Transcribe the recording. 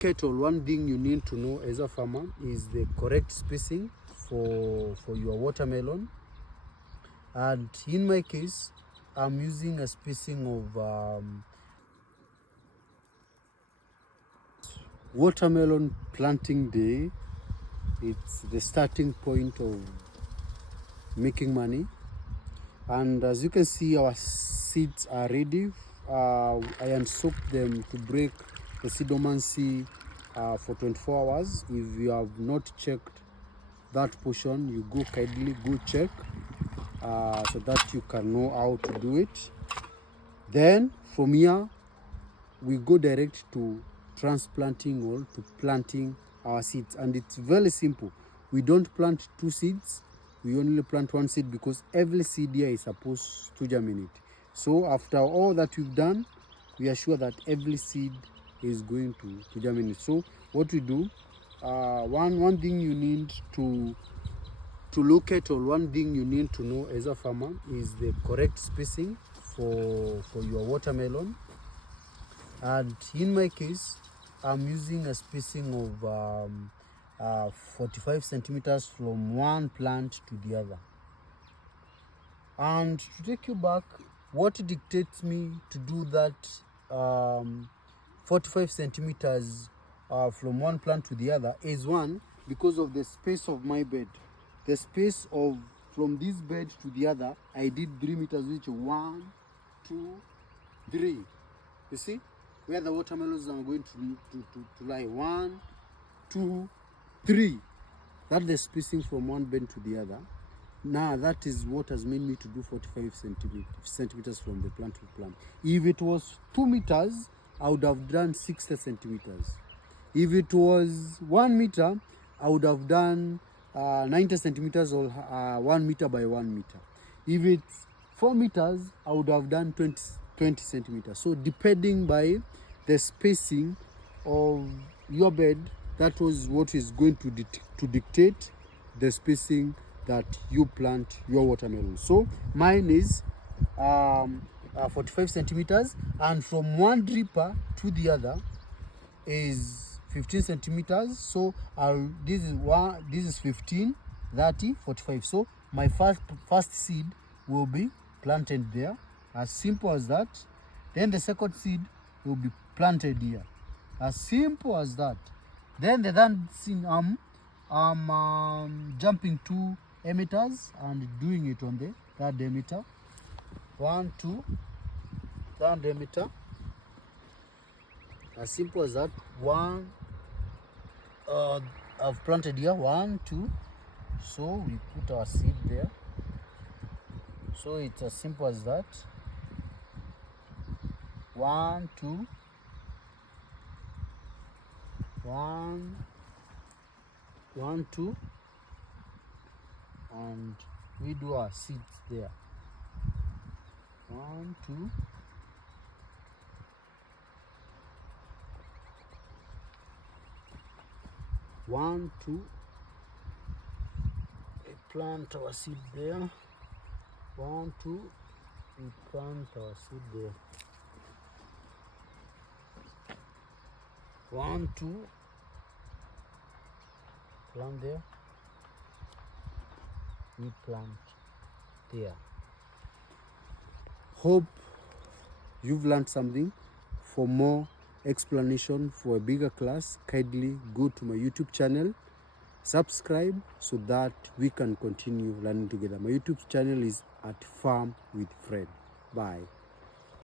Kettle, one thing you need to know as a farmer is the correct spacing for your watermelon. And in my case, I'm using a spacing of watermelon planting day. It's the starting point of making money. And as you can see, our seeds are ready. I unsoaked them to break the seed dormancy for 24 hours. If you have not checked that portion, you kindly go check so that you can know how to do it. Then from here, we go direct to transplanting or to planting our seeds. And it's very simple. We don't plant two seeds. We only plant one seed because every seed here is supposed to germinate. So after all that we've done, we are sure that every seed is going to germinate. So what we do, one thing you need to look at, or one thing you need to know as a farmer, is the correct spacing for your watermelon. And in my case, I'm using a spacing of 45 centimeters from one plant to the other. And to take you back, what dictates me to do that 45 centimeters from one plant to the other is, one, because of the space of my bed. The space of from this bed to the other, I did 3 meters, which 1, 2, 3. You see where the watermelons are going to lie. 1, 2, 3. That's the spacing from one bed to the other. Now that is what has made me to do 45 centimeters from the plant to plant. If it was 2 meters, I would have done 60 centimeters. If it was 1 meter, I would have done 90 centimeters or 1 meter by 1 meter. If it's 4 meters, I would have done 20 centimeters. So depending by the spacing of your bed, that was what is going to dictate the spacing that you plant your watermelon. So mine is 45 centimeters, and from one dripper to the other is 15 centimeters. So this is 15, 30, 45. So my first seed will be planted there, as simple as that. Then the second seed will be planted here, as simple as that. Then the third seed, I'm jumping 2 emitters and doing it on the third emitter. 1, 2, third emitter. As simple as that. I've planted here 1, 2. So we put our seed there. So it's as simple as that. 1, 2. 1, 2, and we do our seeds there. 1, 2. One, 2. We plant our seed there. 1, 2. We plant our seed there. 1, 2. Plant there. We plant there. Hope you've learned something. For more explanation, for a bigger class, kindly go to my YouTube channel, subscribe so that we can continue learning together. My YouTube channel is at Farm with Fred. Bye.